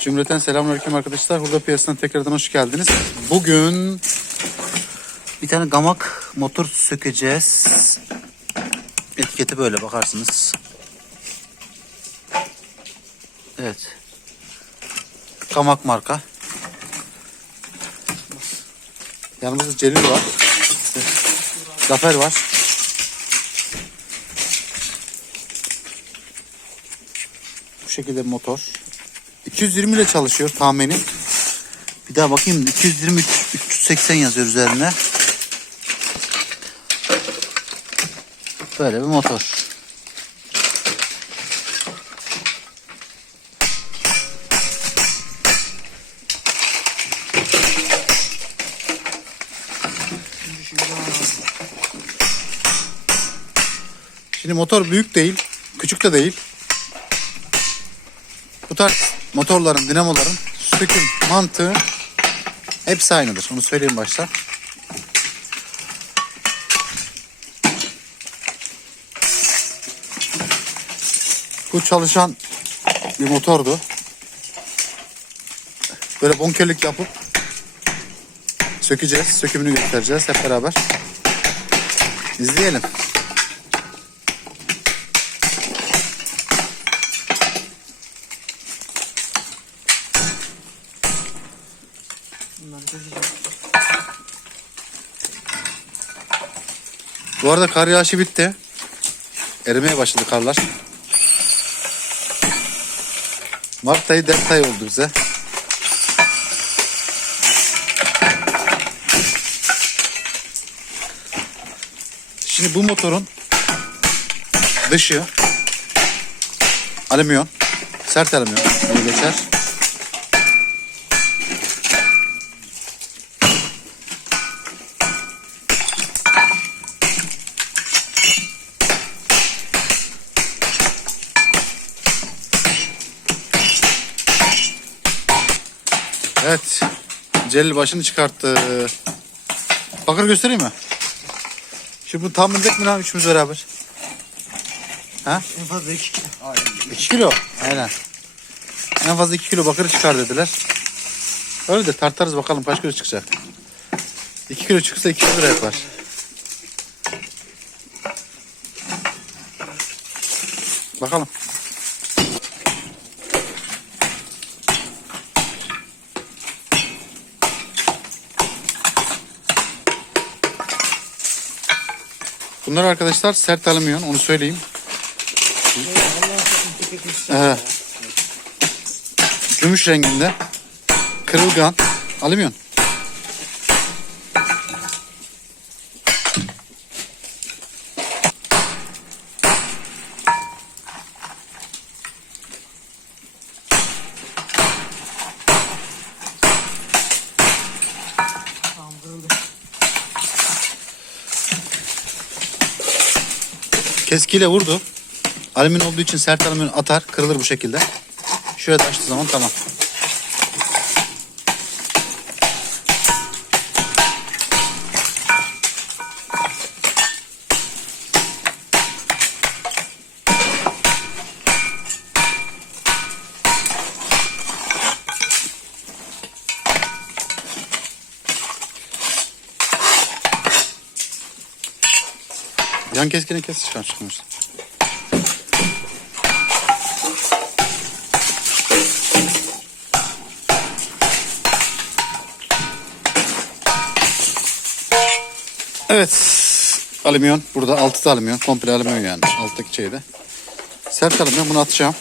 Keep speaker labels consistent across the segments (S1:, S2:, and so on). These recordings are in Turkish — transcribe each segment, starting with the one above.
S1: Cümleten selamünaleyküm arkadaşlar. Hurda piyasasına tekrardan hoş geldiniz. Bugün bir tane gamak motor sökeceğiz. Etiketi böyle bakarsınız. Evet. Gamak marka. Yanımızda Celil var. Zafer var. Bu şekilde motor. 220 ile çalışıyor tahmini. Bir daha bakayım 223 380 yazıyor üzerine. Böyle bir motor. Şimdi motor büyük değil, küçük de değil. Bu tarz motorların, dinamoların söküm mantığı hepsi aynıdır. Onu söyleyeyim başta. Bu çalışan bir motordu. Böyle bonkerlik yapıp sökeceğiz. Sökümünü göstereceğiz hep beraber. İzleyelim. Bu arada kar yağışı bitti. Erimeye başladı karlar. Mart ayı dert ayı oldu bize. Şimdi bu motorun dışı alüminyum, sert alüminyum diye geçer. Evet. Celil başını çıkarttı. Bakır göstereyim mi? Şimdi bu tam binecek mi lan üçümüz beraber? Ha?
S2: En fazla iki kilo.
S1: 2 kilo. Aynen. En fazla 2 kilo bakır çıkar dediler. Öyle de tartarız bakalım kaç kilo çıkacak. 2 kilo çıksa 200 lira yapar. Bakalım. Bunlar arkadaşlar sert alüminyum onu söyleyeyim. Ee, gümüş renginde kırılgan alüminyum. Keskiyle vurdu. Alüminyum olduğu için sert alüminyum atar, kırılır bu şekilde. Şöyle de açtığı zaman tamam. Yan keskini kes çıkar çıkmış. Evet. Alüminyum. Burada altı da alüminyum. Komple alüminyum yani. Alttaki şeyde. Sert alüminyum. Bunu atacağım.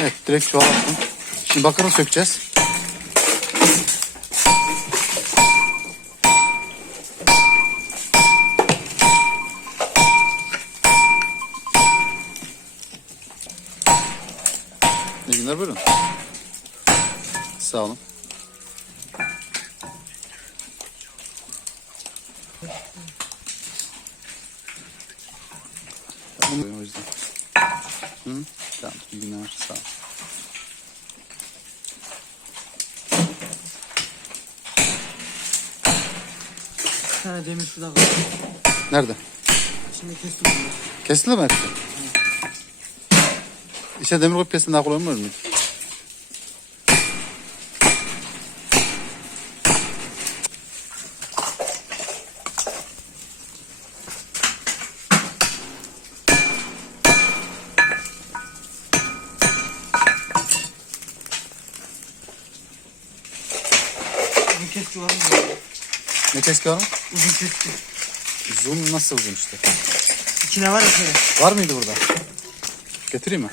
S1: Evet. Direkt çuvala attım. Şimdi bakırı sökeceğiz. Günler buyurun. Sağ olun. Tamam, o yüzden. Hı? Tamam, iyi günler, sağ ol.
S2: Bir tane demir şurada var.
S1: Nerede?
S2: Şimdi kestim bunu.
S1: Kesildi mi hepsi? İşte demir koy piyasasında daha kolay olmuyor muydu?
S2: Uzun keski var mı?
S1: Ne keski var mı?
S2: Uzun keski.
S1: Zoom nasıl uzun işte.
S2: İçine var ya şöyle.
S1: Var mıydı burada? Getireyim mi?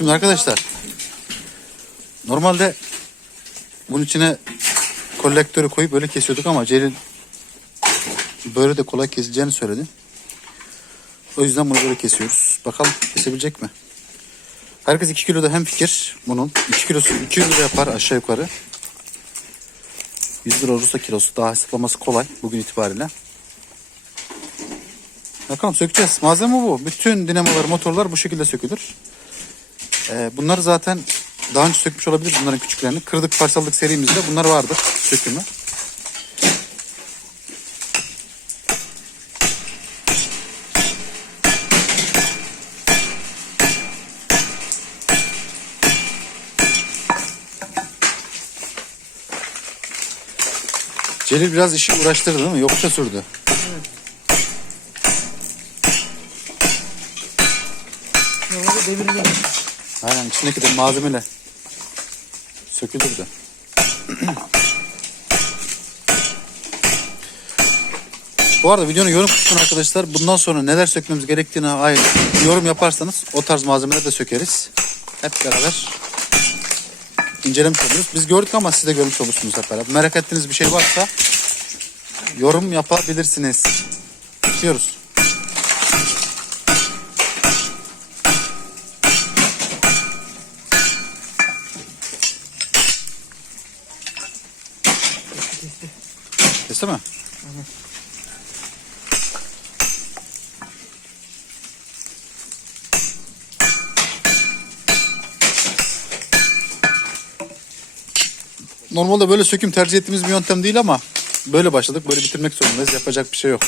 S1: Şimdi arkadaşlar normalde bunun içine kolektörü koyup böyle kesiyorduk ama Celil böyle de kolay kesileceğini söyledi. O yüzden bunu böyle kesiyoruz. Bakalım kesebilecek mi? Herkes 2 kiloda hem fikir bunun. 2 kilosu 200 lira yapar aşağı yukarı. 100 lira olursa kilosu daha hesaplaması kolay bugün itibariyle. Bakalım sökeceğiz. Malzeme bu. Bütün dinamolar, motorlar bu şekilde sökülür. Ee, bunları zaten daha önce sökmüş olabilir bunların küçüklerini. Kırdık parçaladık serimizde bunlar vardır sökümü. Celil biraz işi uğraştırdı değil mi? Yokuşa sürdü.
S2: Normalde demirli.
S1: Aynen içindeki de malzemeyle sökülürdü. Bu arada videonun yorum kısmına arkadaşlar bundan sonra neler sökmemiz gerektiğine ait yorum yaparsanız o tarz malzemeler de sökeriz. Hep beraber incelemiş oluruz. Biz gördük ama siz de görmüş olursunuz hep beraber. Merak ettiğiniz bir şey varsa yorum yapabilirsiniz. Diyoruz. Kesti mi? Normalde böyle söküm tercih ettiğimiz bir yöntem değil ama böyle başladık. Böyle bitirmek zorundayız. Yapacak bir şey yok.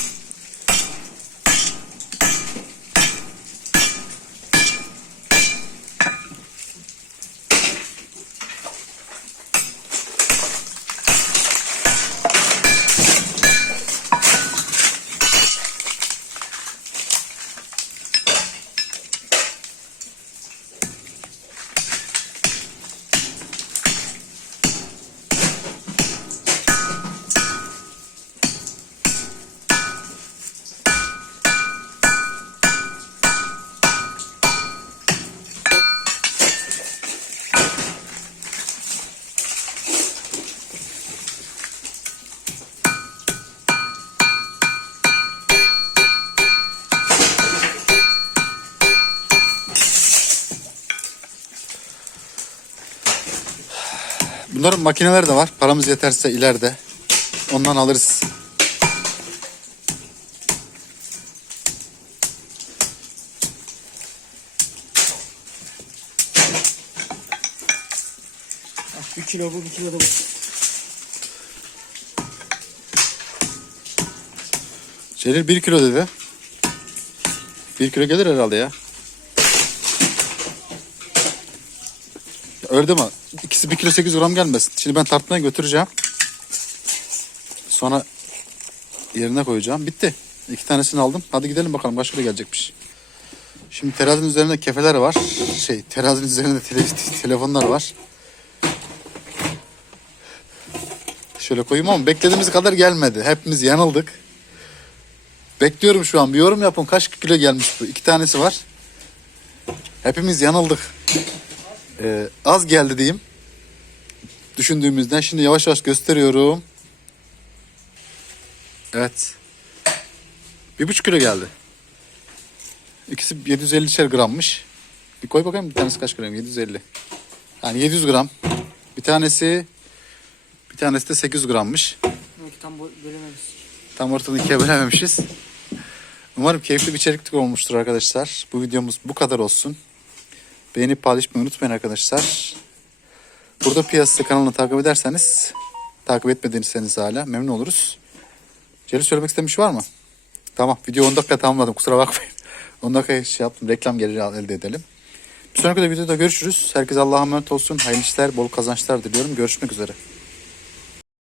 S1: Bunların makineleri de var. Paramız yeterse ileride ondan alırız.
S2: Bak, Bir kilo bu, bir kilo da bu.
S1: Celil 1 kilo dedi. 1 kilo gelir herhalde ya. Öyle deme. İkisi 1 kilo 800 gram gelmesin. Şimdi ben tartmaya götüreceğim. Sonra yerine koyacağım. Bitti. İki tanesini aldım. Hadi gidelim bakalım kaç kilo gelecekmiş. Şimdi terazinin üzerinde kefeler var. Şey terazinin üzerinde tele- telefonlar var. Şöyle koyayım ama beklediğimiz kadar gelmedi. Hepimiz yanıldık. Bekliyorum şu an. Bir yorum yapın. Kaç kilo gelmiş bu? İki tanesi var. Hepimiz yanıldık. Ee, az geldi diyeyim. Düşündüğümüzden. Şimdi yavaş yavaş gösteriyorum. Evet. Bir buçuk kilo geldi. İkisi 750 grammış. Bir koy bakayım bir tanesi kaç gram? 750. Yani 700 gram. Bir tanesi bir tanesi de 800 grammış.
S2: Belki tam bo- bölememiş.
S1: Tam ortadan ikiye bölememişiz. Umarım keyifli bir içeriklik olmuştur arkadaşlar. Bu videomuz bu kadar olsun. Beğenip paylaşmayı unutmayın arkadaşlar. Burada piyasası kanalını takip ederseniz, takip etmediyseniz hala memnun oluruz. Celil söylemek bir şey var mı? Tamam video 10 dakika tamamladım kusura bakmayın. 10 dakika şey yaptım. Reklam geliri elde edelim. Bir sonraki de videoda görüşürüz. Herkese Allah'a emanet olsun. Hayırlı işler, bol kazançlar diliyorum. Görüşmek üzere.